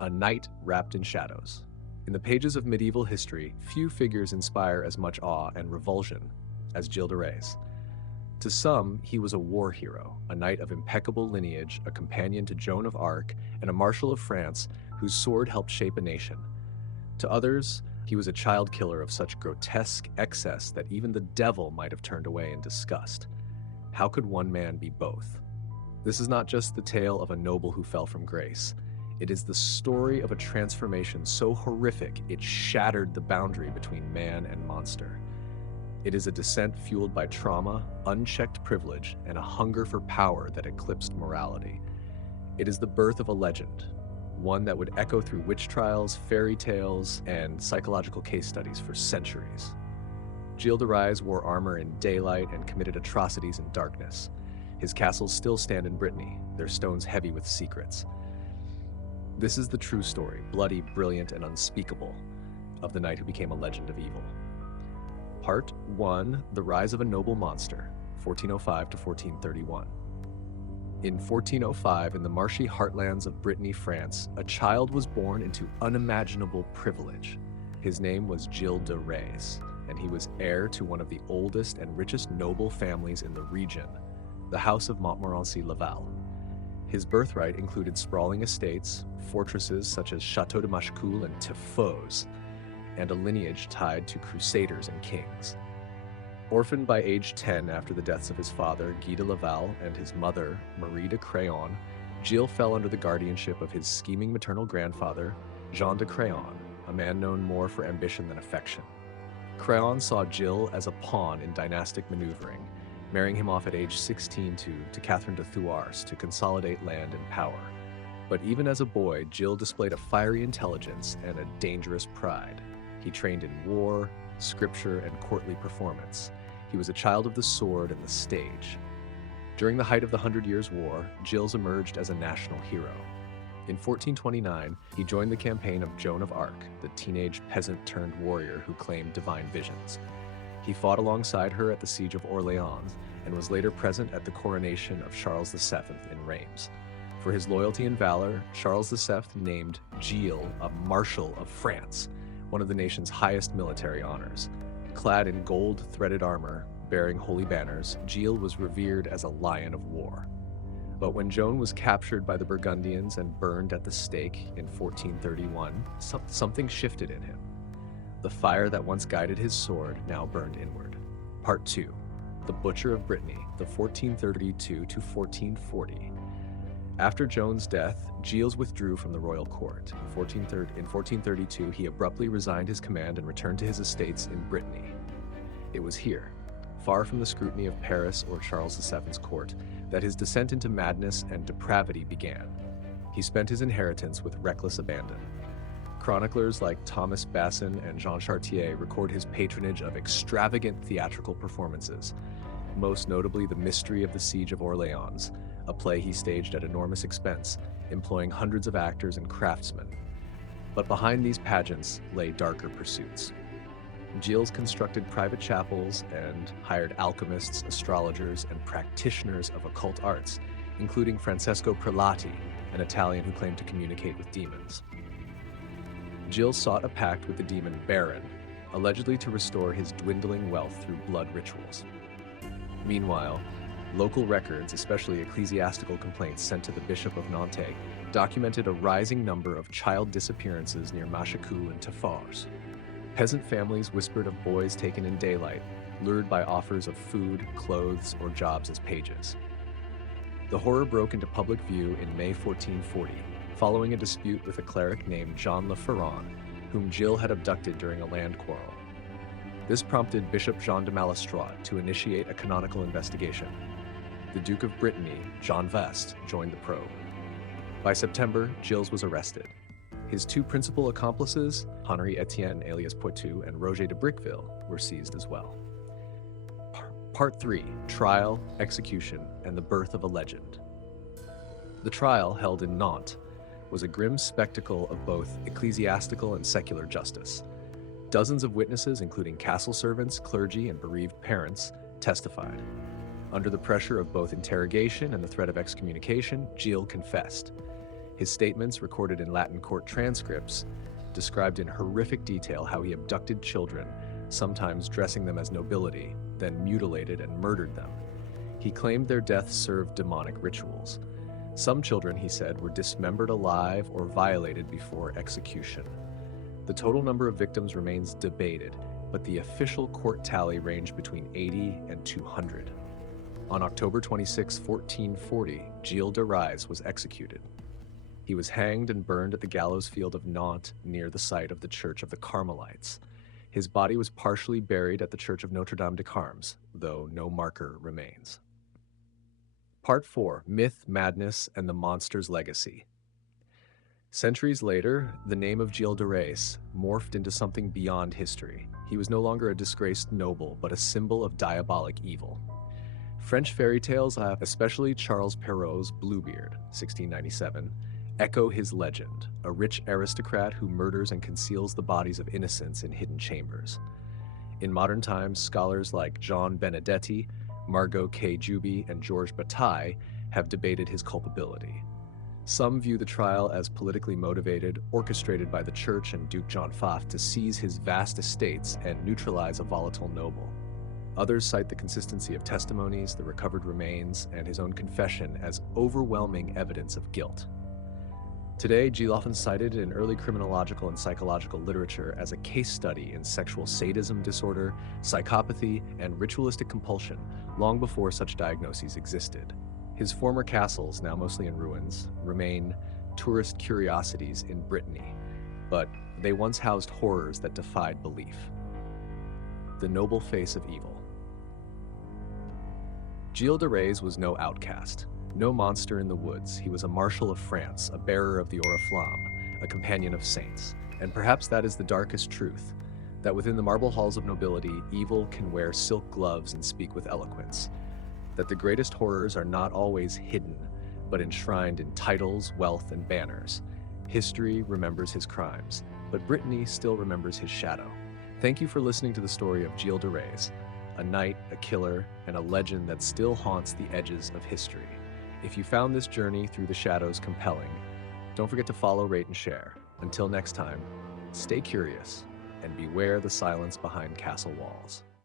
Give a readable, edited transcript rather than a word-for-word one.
a knight wrapped in shadows. In the pages of medieval history, few figures inspire as much awe and revulsion as Gilles de Rais. To some, he was a war hero, a knight of impeccable lineage, a companion to Joan of Arc, and a Marshal of France whose sword helped shape a nation. To others, he was a child killer of such grotesque excess that even the devil might have turned away in disgust. How could one man be both? This is not just the tale of a noble who fell from grace. It is the story of a transformation so horrific it shattered the boundary between man and monster. It is a descent fueled by trauma, unchecked privilege, and a hunger for power that eclipsed morality. It is the birth of a legend, one that would echo through witch trials, fairy tales, and psychological case studies for centuries. Gilles de Rais wore armor in daylight and committed atrocities in darkness. His castles still stand in Brittany, their stones heavy with secrets. This is the true story, bloody, brilliant, and unspeakable, of the knight who became a legend of evil. Part 1, The Rise of a Noble Monster, 1405 to 1431. In 1405, in the marshy heartlands of Brittany, France, a child was born into unimaginable privilege. His name was Gilles de Rais, and he was heir to one of the oldest and richest noble families in the region, the House of Montmorency-Laval. His birthright included sprawling estates, fortresses such as Château de Machecoul and Tiffauges, and a lineage tied to crusaders and kings. Orphaned by age 10 after the deaths of his father, Guy de Laval, and his mother, Marie de Craon, Gilles fell under the guardianship of his scheming maternal grandfather, Jean de Craon, a man known more for ambition than affection. Craon saw Gilles as a pawn in dynastic maneuvering, marrying him off at age 16 to Catherine de Thouars to consolidate land and power. But even as a boy, Gilles displayed a fiery intelligence and a dangerous pride. He trained in war, scripture, and courtly performance. He was a child of the sword and the stage. During the height of the 100 Years' War, Gilles emerged as a national hero. In 1429, he joined the campaign of Joan of Arc, the teenage peasant-turned-warrior who claimed divine visions. He fought alongside her at the Siege of Orléans and was later present at the coronation of Charles VII in Reims. For his loyalty and valor, Charles VII named Gilles a Marshal of France, one of the nation's highest military honors. Clad in gold-threaded armor, bearing holy banners, Gilles was revered as a lion of war. But when Joan was captured by the Burgundians and burned at the stake in 1431, something shifted in him. The fire that once guided his sword now burned inward. Part 2, The Butcher of Brittany, the 1432 to 1440. After Joan's death, Gilles withdrew from the royal court. In 1432, he abruptly resigned his command and returned to his estates in Brittany. It was here, far from the scrutiny of Paris or Charles VII's court, that his descent into madness and depravity began. He spent his inheritance with reckless abandon. Chroniclers like Thomas Basson and Jean Chartier record his patronage of extravagant theatrical performances, most notably The Mystery of the Siege of Orléans, a play he staged at enormous expense, employing hundreds of actors and craftsmen. But behind these pageants lay darker pursuits. Gilles constructed private chapels and hired alchemists, astrologers, and practitioners of occult arts, including Francesco Prelati, an Italian who claimed to communicate with demons. Gilles sought a pact with the demon Baron, allegedly to restore his dwindling wealth through blood rituals. Meanwhile, local records, especially ecclesiastical complaints sent to the Bishop of Nantes, documented a rising number of child disappearances near Machecoul and Tiffauges. Peasant families whispered of boys taken in daylight, lured by offers of food, clothes, or jobs as pages. The horror broke into public view in May 1440, following a dispute with a cleric named Jean Le Ferron, whom Gilles had abducted during a land quarrel. This prompted Bishop Jean de Malestroit to initiate a canonical investigation. The Duke of Brittany, Jean Veste, joined the probe. By September, Gilles was arrested. His two principal accomplices, Henri Etienne alias Poitou and Roger de Briqueville, were seized as well. Part 3, Trial, Execution, and the Birth of a Legend. The trial, held in Nantes, was a grim spectacle of both ecclesiastical and secular justice. Dozens of witnesses, including castle servants, clergy, and bereaved parents, testified. Under the pressure of both interrogation and the threat of excommunication, Gilles confessed. His statements, recorded in Latin court transcripts, described in horrific detail how he abducted children, sometimes dressing them as nobility, then mutilated and murdered them. He claimed their deaths served demonic rituals. Some children, he said, were dismembered alive or violated before execution. The total number of victims remains debated, but the official court tally ranged between 80 and 200. On October 26, 1440, Gilles de Rais was executed. He was hanged and burned at the gallows field of Nantes near the site of the Church of the Carmelites. His body was partially buried at the Church of Notre-Dame de Carmes, though no marker remains. Part 4. Myth, Madness, and the Monster's Legacy. Centuries later, the name of Gilles de Rais morphed into something beyond history. He was no longer a disgraced noble, but a symbol of diabolic evil. French fairy tales, especially Charles Perrault's Bluebeard, 1697, echo his legend, a rich aristocrat who murders and conceals the bodies of innocents in hidden chambers. In modern times, scholars like Jean Benedetti, Margot K. Juby, and Georges Bataille have debated his culpability. Some view the trial as politically motivated, orchestrated by the church and Duke John Fath to seize his vast estates and neutralize a volatile noble. Others cite the consistency of testimonies, the recovered remains, and his own confession as overwhelming evidence of guilt. Today, Gilles often cited in early criminological and psychological literature as a case study in sexual sadism disorder, psychopathy, and ritualistic compulsion, long before such diagnoses existed. His former castles, now mostly in ruins, remain tourist curiosities in Brittany, but they once housed horrors that defied belief. The noble face of evil. Gilles de Rais was no outcast. No monster in the woods. He was a Marshal of France, a bearer of the oriflamme, a companion of saints. And perhaps that is the darkest truth, that within the marble halls of nobility, evil can wear silk gloves and speak with eloquence. That the greatest horrors are not always hidden, but enshrined in titles, wealth, and banners. History remembers his crimes, but Brittany still remembers his shadow. Thank you for listening to the story of Gilles de Rais, a knight, a killer, and a legend that still haunts the edges of history. If you found this journey through the shadows compelling, don't forget to follow, rate, and share. Until next time, stay curious and beware the silence behind castle walls.